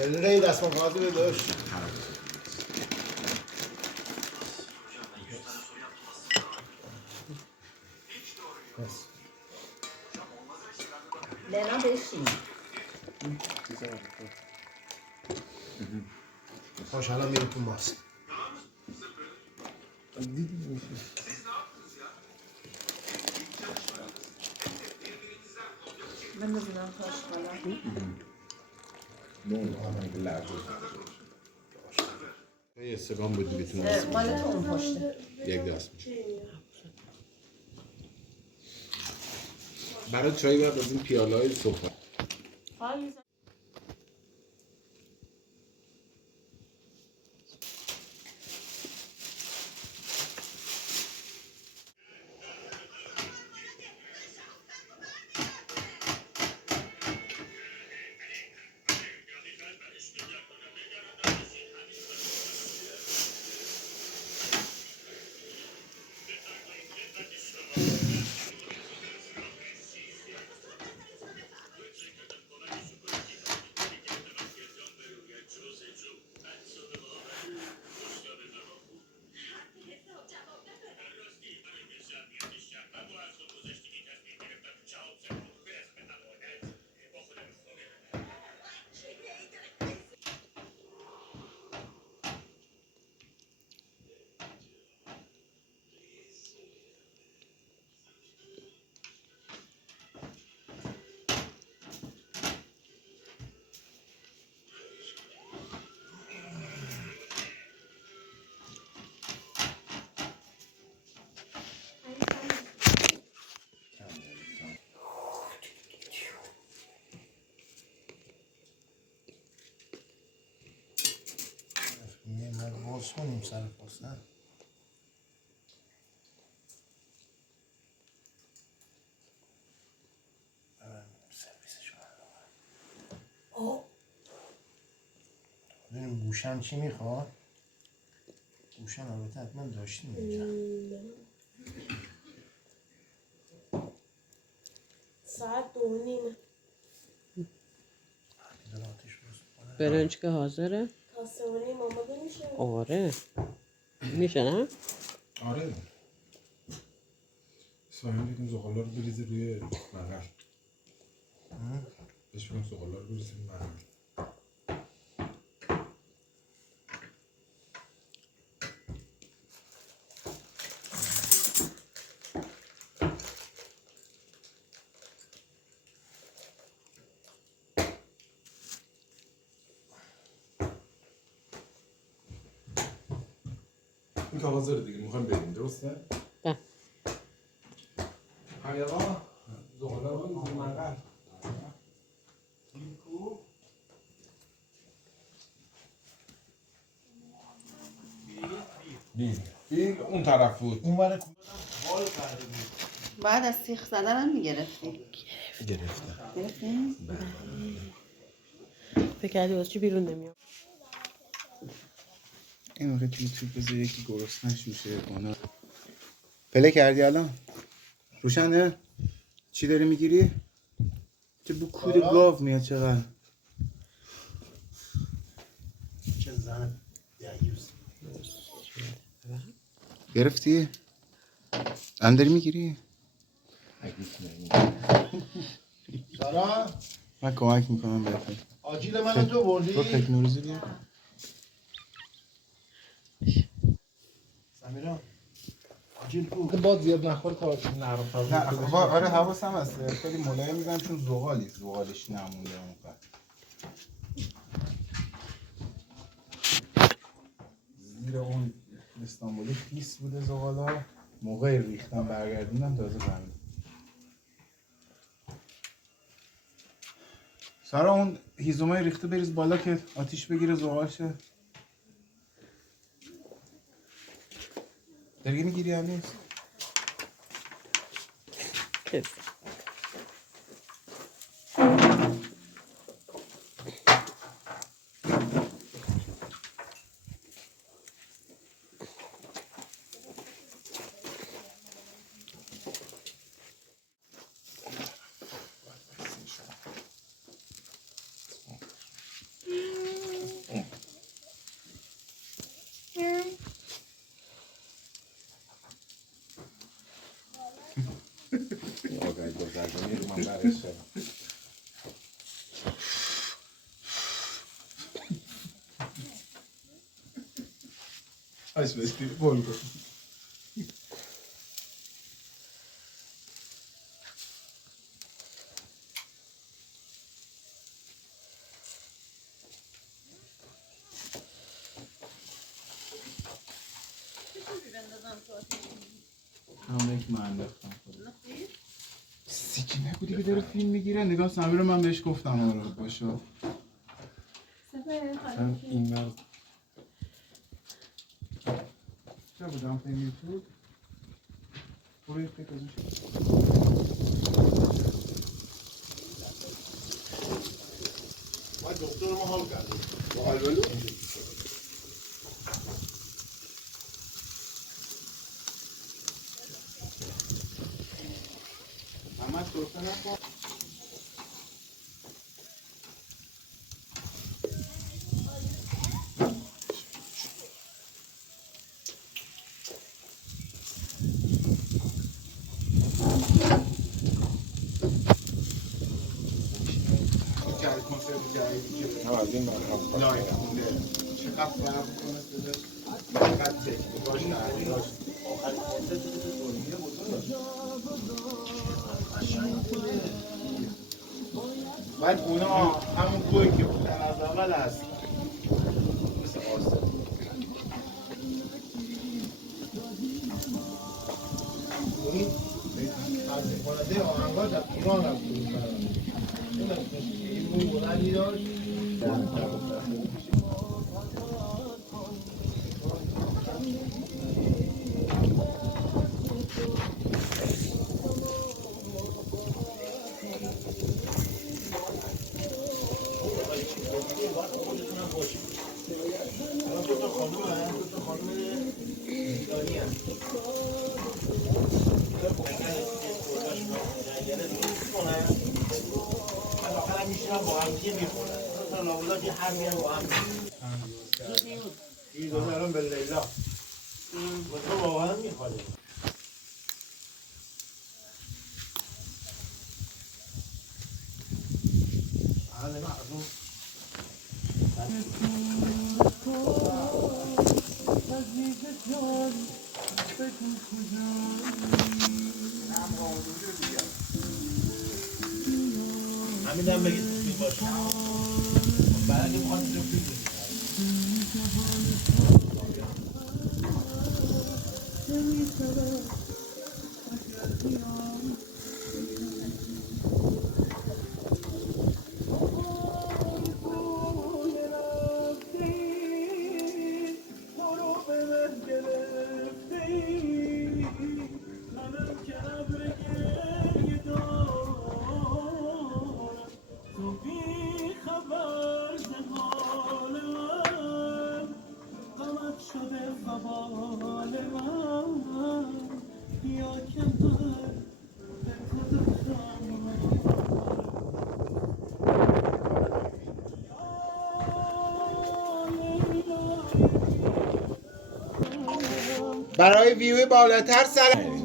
ری دست مقاضی داشت. لینا بشین. خوشحالم میره تو ماست. من ببینم کاش کنم. یه سگام بود میتونه مال تو اون پشته. یک دست میشه. برای چای بعد از این پیاله‌های صبح میمد باز کنیم سر پاس نه. سرویسش کنم. ببینیم گوشم چی میخواد. گوشم البته حتما داشتیم اینجا. ساعت 2:30. برنج که حاضره؟ تا 3:30 ماما بمیشه. آره میشه نه؟ آره سایم بگم زغالا رو بریزه روی بغل بهش بگم زغالا رو بریزه روی بغل این که حاضره دیگه میخوایم بریم درسته؟ بله. همین آقا زغالا رو بریزه روی بغل این اون طرف بود اون ور حال کرده بود. بعد از سیخ زدن هم میگرفتی. گرفتم گرفتیم؟ فکر کردی واسه چی بیرون نمیام؟ این موقع تو یوتیوب بذار یکی گرسنش میشه کنه. پله کردی الان؟ روشنه؟ چی داری میگیری؟ چه بو کود گاو میاد چقدر؟ چه زن دیوز. گرفتی؟ الان داری میگیری؟ سارا من کمک میکنم بهتون. آجیل منو تو بردی؟ تو تکنولوژی بیا. سمیرا آجیل کو؟ باد زیاد نخور کار نرم نه آره حواسم هست خیلی ملایم میزنم چون زغالش نمونده اونقدر. زیر اون استانبولی خیس بوده زغالا موقع ریختم برگردوندم تازه فهمیدم. سارا اون هیزومای ریخته بریز بالا که آتیش بگیره زغال شه. داری میگیری هم نیست؟ آقای گذردنی رو من برش دارم. آشپزی گل کن. همه که من انداختم سیچی نبودی که داره فیلم میگیره. نگاه سمیر رو من بهش گفتم آره باشه مثلا این مرد چه بودم پیمی تو برو یک پیک ازش ما دکتر ما حال کردیم با حالولو اما سرفه نکن نه از این مرحب لایک خونده چقدر فرق کنه چقدر تکنی باش نهاری باش آخر کنسرت دنیا باید اونا همون گوی که بودن از اول هست مثل آسه این تنظیم کننده آهنگا در ایران هم بود این بود بلندی داشت با هم دیگه میخورن تا لابولا که هر میان با هم این گذارم به لیلا و تو واقعا میخواد الان معلوم همین هم بگید تو فیلم باشه برای که بخواد تو فیلم برای ویو بالاتر سلام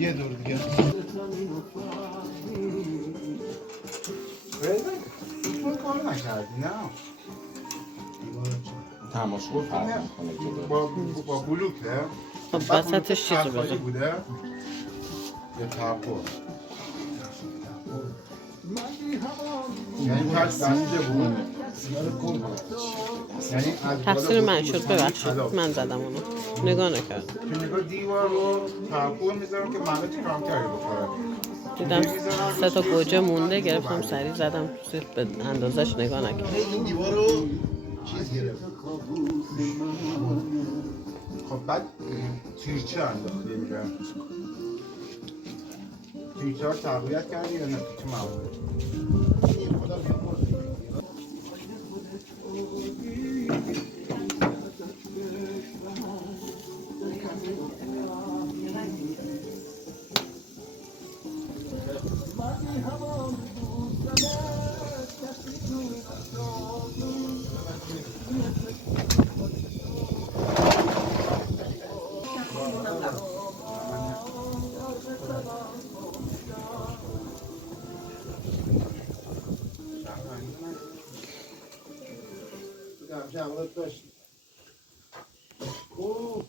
یه دور دیگه تو کار نکردی نه تماشا فرق میکنه که با بلوکه خب وسطش چیزو بذار بذار بوده یا تاپو یعنی پس بسته بود یعنی از تقصیر من بالا شد ببخشید من زدم اونو نگاه نکرد که نگاه دیوار رو تاپو میذارم که همه چی کام کردی بخوره دیدم 3 تا گوجه مونده گرفتم سریع زدم تو سیخ به اندازش نگاه نکرد این دیوار رو چیز گرفت بعد تیرچه انداختی اینجا. تیرچه ها تقویت کردی یا نه؟ چه معموله؟ خدا بیامرز. جواب داشت. اوه.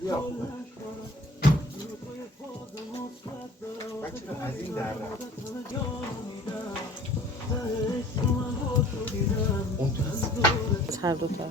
بیا. بچه از این در رفت. اون تو هست. هر دو تا.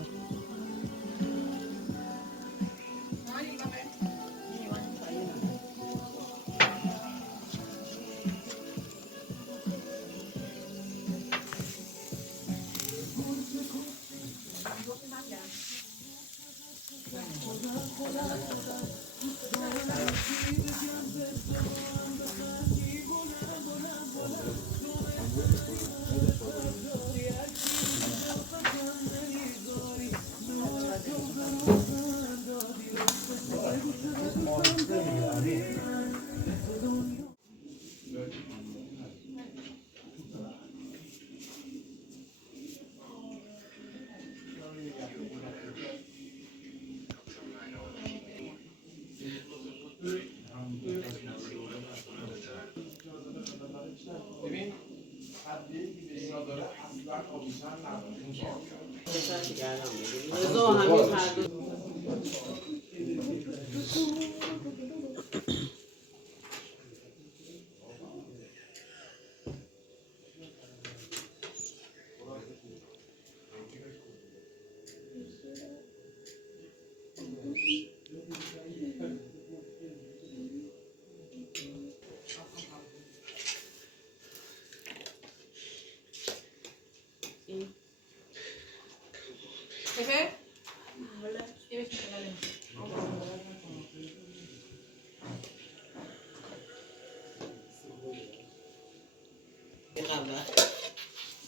ببین حدی که بسیار داره اصلا آبیشن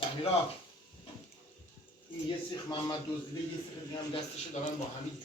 سمیرا این یه سیخ محمد دزدیده، یه سیخ دیگه هم دستشه دارن با همین